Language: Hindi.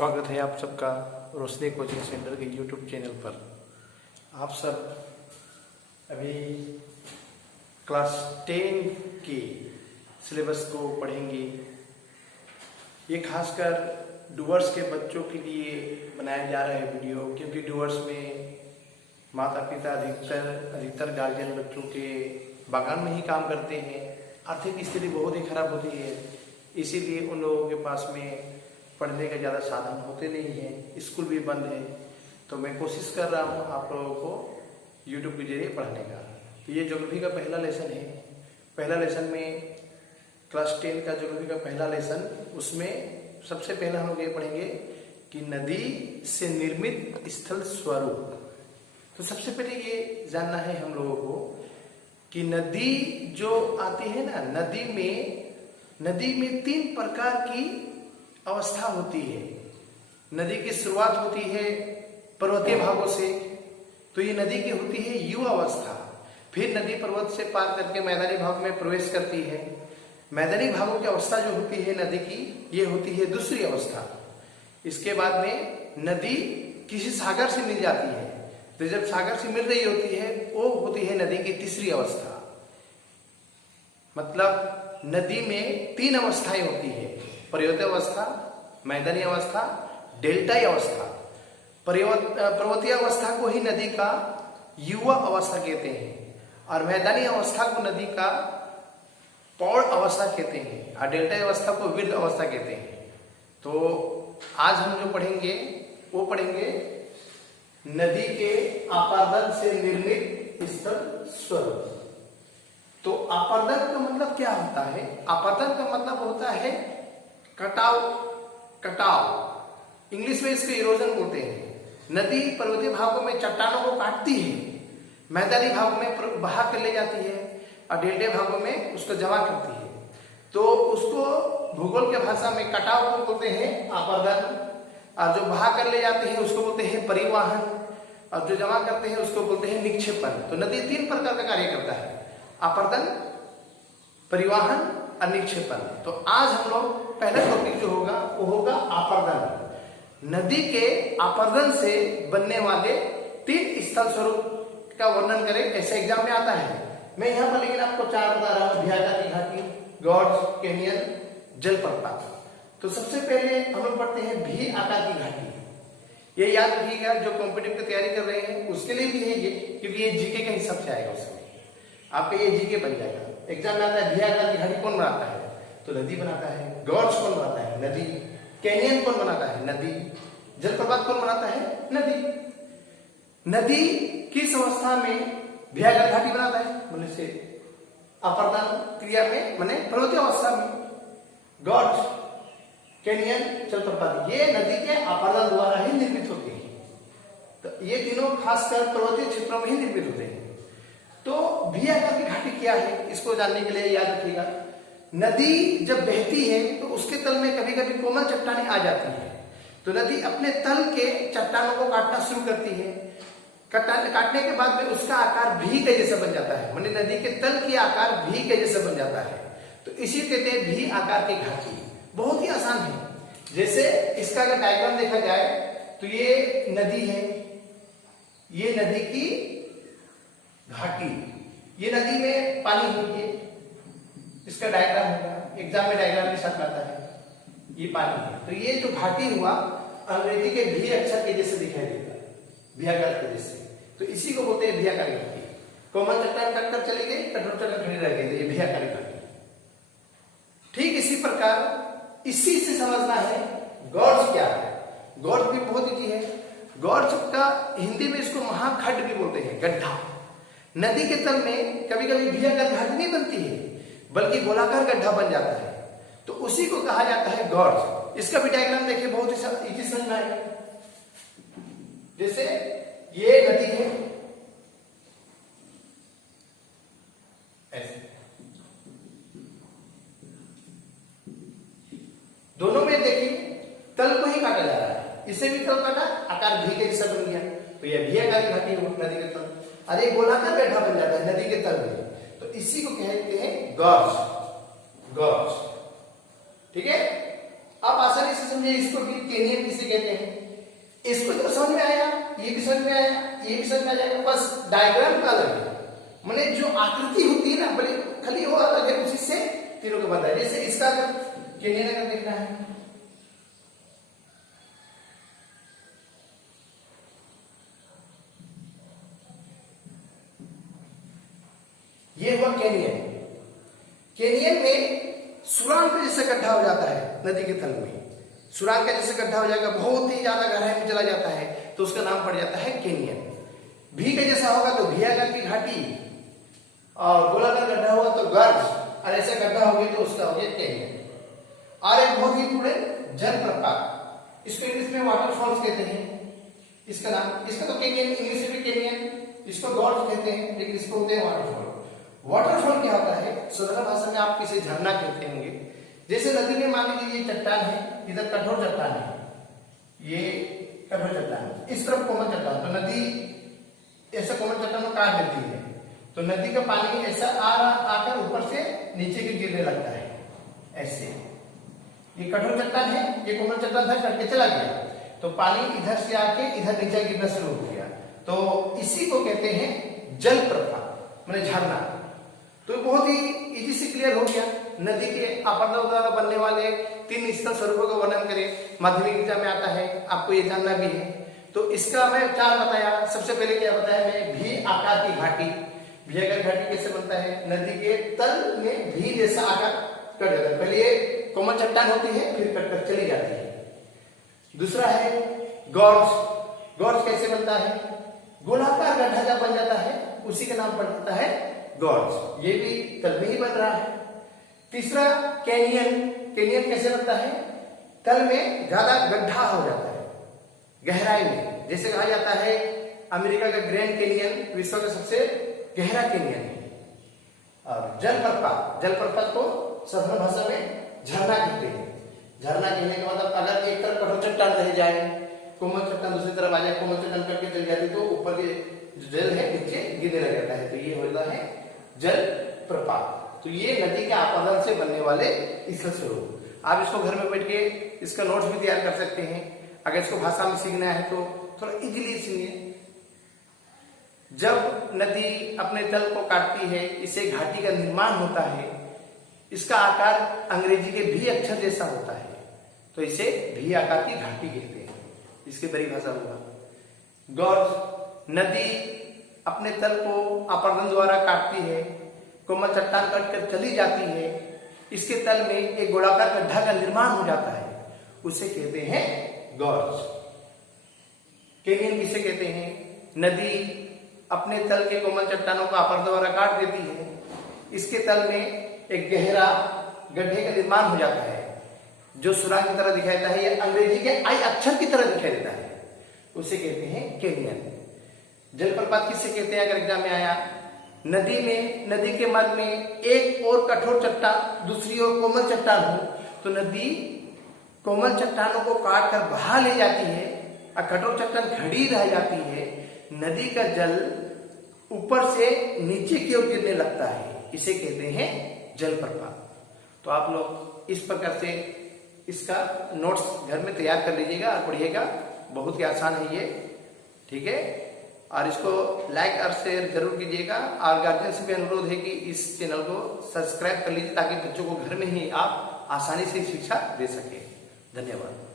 स्वागत है आप सबका रोशनी कोचिंग सेंटर के यूट्यूब चैनल पर। आप सब अभी क्लास 10 के सिलेबस को पढ़ेंगे। ये खासकर डूअर्स के बच्चों के लिए बनाया जा रहा है वीडियो, क्योंकि डूअर्स में माता पिता अधिकतर गार्जियन बच्चों के बागान में ही काम करते हैं। आर्थिक स्थिति बहुत ही खराब होती है, इसीलिए उन लोगों के पास में पढ़ने का ज़्यादा साधन होते नहीं हैं, स्कूल भी बंद है। तो मैं कोशिश कर रहा हूँ आप लोगों को यूट्यूब के जरिए पढ़ाने का। तो ये ज्योग्राफी का पहला लेसन है। पहला लेसन में क्लास 10 का ज्योग्राफी का पहला लेसन, उसमें सबसे पहले हम लोग ये पढ़ेंगे कि नदी से निर्मित स्थल स्वरूप। तो सबसे पहले ये जानना है हम लोगों को कि नदी जो आती है ना, नदी में 3 प्रकार की अवस्था होती है। नदी की शुरुआत होती है पर्वतीय भागों से, तो ये नदी की होती है युवा अवस्था। फिर नदी पर्वत से पार करके मैदानी भाग में प्रवेश करती है। मैदानी भागों की अवस्था जो होती है नदी की, ये होती है दूसरी अवस्था। इसके बाद में नदी किसी सागर से मिल जाती है, तो जब सागर से मिल रही होती है वो होती है नदी की तीसरी अवस्था। मतलब नदी में 3 अवस्थाएं होती है: पर्वतीय अवस्था, मैदानी अवस्था, डेल्टाई अवस्था। पर्वतीय अवस्था को ही नदी का युवा अवस्था कहते हैं, और मैदानी अवस्था को नदी का पौड़ अवस्था कहते हैं, और डेल्टाई अवस्था को वृद्ध अवस्था कहते हैं। तो आज हम जो पढ़ेंगे वो पढ़ेंगे नदी के आपादन से निर्मित स्थल स्वरूप। तो आपादन का मतलब क्या होता है? आपादन का मतलब होता है कटाव। इंग्लिश में इसको इरोजन बोलते हैं। नदी पर्वतीय भागों में चट्टानों को काटती है, मैदानी भागों में बहा कर ले जाती है, और डेल्टा भागों में उसको जमा करती है। तो उसको भूगोल के भाषा में कटाव को बोलते हैं आपादन, और जो बहा कर ले जाते हैं उसको बोलते हैं परिवहन, और जो जमा करते हैं उसको बोलते हैं निक्षेपण। तो नदी 3 प्रकार का कार्य करता है: आपादन, परिवहन और निक्षेपण। तो आज हम लोग पहला टॉपिक जो होगा वो होगा आपादन। नदी के आपादन से बनने वाले 3 स्थल स्वरूप का वर्णन करें, ऐसे एग्जाम में आता है। मैं यहाँ पर लेकिन आपको 4 बता रहा हूँ: भ्यागा की घाटी, गॉर्ज, कैनियन, जलप्रपात। तो सबसे पहले हम लोग पढ़ते हैं भी आकार की घाटी। ये याद रखिएगा, जो कॉम्पिटिटिव की तैयारी कर रहे हैं उसके लिए भी है ये, क्योंकि ये जीके का हिसाब से आएगा। उसमें आपका ये जीके बन जाएगा। एग्जाम में आता है भी आकार की घाटी कौन बनाता है, तो नदी बनाता है। गॉर्ज कौन बनाता है, नदी। कैनियन कौन बनाता है, नदी। जलप्रपात कौन बनाता है, नदी। नदी किस अवस्था में भ्यागा घाटी बनाता है, मतलब से अपर्दन क्रिया में, माने पर्वतीय अवस्था में। गॉर्ज, कैनियन, जलप्रपात ये नदी के अपर्दन द्वारा ही निर्मित होते हैं। तो ये तीनों खासकर पर्वतीय क्षेत्रों में ही निर्मित होते हैं। तो भी आकार की घाटी क्या है, इसको जानने के लिए याद रखिएगा, नदी जब बहती है तो उसके तल में कभी कभी कोमल चट्टानें आ जाती है। तो नदी अपने तल के चट्टानों को काटना शुरू करती है। काटने के बाद में उसका आकार भी के जैसा बन जाता है, माने नदी के तल की आकार भी के जैसा बन जाता है। तो इसी कहते हैं भी आकार की घाटी। बहुत ही आसान है। जैसे इसका अगर डायग्राम देखा जाए तो ये नदी है, ये नदी की घाटी, ये नदी में पानी होती है, इसका डायग्राम होगा, एग्जाम में डायग्राम के साथ आता है। ये पानी है, तो ये जो घाटी हुआ अंग्रेजी के भी अक्षर के जैसे दिखाई देता है, भी आकार के जैसे। तो इसी को बोलते हैं भी आकार की घाटी। कोमल चट्टान कटकर चली गई, कठोर चट्टान खड़ी रह गई, ये भी आकार की घाटी। ठीक इसी प्रकार इसी से समझना है गॉर्ज क्या है। गॉर्ज भी बहुत इजी है। गॉर्ज का हिंदी में इसको महाखड्ड भी बोलते हैं, गड्ढा। नदी के तल में कभी कभी भी आकार घाटी नहीं बनती है, बल्कि गोलाकार गड्ढा बन जाता है, तो उसी को कहा जाता है गॉर्ज। इसका भी डायग्राम देखिए, बहुत ही इजी समझ में आएगा। जैसे ये नदी है, ऐसे दोनों में देखिए तल को ही काटा जा रहा है, इसे भी तल काटा, आकार भी के जैसा बन गया, तो यह भी आकार की घाटी हो नदी के तल। अरे गोलाकार गड्ढा बन जाता है नदी के तल में, तो इसी को कहते हैं गॉर्ज। गॉर्ज, ठीक है। आप आसानी से समझे इसको भी कैनियन किसे कहते हैं। इसको जब समझ में आया, ये भी समझ में आया, ये भी समझ में आ जाएगा, बस डायग्राम का अलग है, मैंने जो आकृति होती है ना बड़ी खाली वो अलग है, उसी से तीनों को बताया। जैसे इसका अगर कैनियन अगर देखना है, ये हुआ कैनियन। कैनियन में सुरंग का जैसे गड्ढा हो जाता है नदी के तल में, सुरंग का जैसे गड्ढा हो जाएगा, बहुत ही ज्यादा गहराई में चला जाता है, तो उसका नाम पड़ जाता है कैनियन। भी का जैसा होगा तो भियागर की घाटी, और गोलाकार गड्ढा हुआ तो गर्ज, और ऐसा गड्ढा हो गया तो उसका हो गया कैनियन। और एक बहुत ही बड़े जलप्रपात, इसको इंग्लिश में वाटरफॉल्स कहते हैं। इसका नाम, इसका तो कैनियन इंग्लिश में कैनियन, इसको गॉर्ज कहते हैं, लेकिन इसको होते हैं वाटरफॉल। वाटरफॉल क्या होता है, साधारण भाषा में आप किसे झरना कहते होंगे। जैसे नदी में मान लीजिए ये चट्टान है, इधर कठोर चट्टान है, ये कठोर चट्टान, इस तरफ कोमल चट्टान, तो नदी ऐसा कोमल चट्टान को काट देती है, तो नदी का पानी ऐसा आकर ऊपर से नीचे के गिरने लगता है ऐसे। ये कठोर चट्टान है, ये कोमल चट्टान था, कट के चला गया, तो पानी इधर से आके इधर नीचे गिरना शुरू हो गया, तो इसी को कहते हैं जलप्रपात, माने झरना। तो बहुत ही इजी से क्लियर हो गया। नदी के अपरदन द्वारा बनने वाले 3 स्थल स्वरूपों का वर्णन करें, माध्यमिक एग्जाम में आता है, आपको ये जानना भी है। तो इसका मैं 4 बताया। सबसे पहले क्या बताया मैं, भी आकार की घाटी। भियागर घाटी कैसे बनता है, नदी के तल में भी जैसा आकार कट जाता है, पहले ये कोमल चट्टान होती है, फिर कट कर चली जाती है। दूसरा है गॉर्ज। गॉर्ज कैसे बनता है, गोलाकार गड्ढा जब बन जाता है उसी का नाम पड़ जाता है गॉर्ज, ये भी तल में ही बन रहा है। तीसरा कैनियन। कैनियन कैसे बनता है, तल में ज्यादा गड्ढा हो जाता है गहराई में, जैसे कहा जाता है अमेरिका का ग्रैंड कैनियन विश्व का सबसे गहरा कैनियन है। और जलप्रपात, जलप्रपात को साधारण भाषा में झरना कहते हैं। झरना कहने का मतलब अगर एक तरफ कठोर चट्टान रह जाए, कोमल चट्टान दूसरी तरफ आ जाए, कोमल चट्टान करके चल जाती तो ऊपर के जल है नीचे गिरने लग जाता है, तो ये होता है जल प्रपात। तो ये नदी के आपादन से बनने वाले स्थल स्वरूप। आप इसको घर में बैठ के इसका नोट्स भी तैयार कर सकते हैं, अगर इसको भाषा में सीखना है तो थोड़ा इजीली सुनिए। जब नदी अपने तल को काटती है, इसे घाटी का निर्माण होता है, इसका आकार अंग्रेजी के भी अक्षर जैसा होता है, तो इसे भी आकार की घाटी कहते हैं। इसकी परिभाषा हुआ गॉर्ज। नदी अपने तल को अपरदन द्वारा काटती है, कोमल चट्टान कट कर चली जाती है, इसके तल में एक गोलाकार गड्ढा का निर्माण हो जाता है, उसे कहते हैं गॉर्ज। कैनियन किसे कहते हैं, नदी अपने तल के कोमल चट्टानों को अपरदन द्वारा काट देती है, इसके तल में एक गहरा गड्ढे का निर्माण हो जाता है जो सुराग की तरह दिखाई देता है, या अंग्रेजी के आई अक्षर की तरह दिखाई देता है, उसे कहते हैं कैनियन। जलप्रपात किसे कहते हैं, अगर एग्जाम में आया, नदी में, नदी के मध्य में एक और कठोर चट्टान दूसरी ओर कोमल चट्टान हो, तो नदी कोमल चट्टानों को काट कर बहा ले जाती है और कठोर चट्टान खड़ी रह जाती है, नदी का जल ऊपर से नीचे की ओर गिरने लगता है, इसे कहते हैं जलप्रपात। तो आप लोग इस प्रकार से इसका नोट्स घर में तैयार कर लीजिएगा और पढ़िएगा, बहुत ही आसान है ये, ठीक है। और इसको लाइक और शेयर जरूर कीजिएगा, और गार्जियन से भी अनुरोध है कि इस चैनल को सब्सक्राइब कर लीजिए ताकि बच्चों को घर में ही आप आसानी से शिक्षा दे सके। धन्यवाद।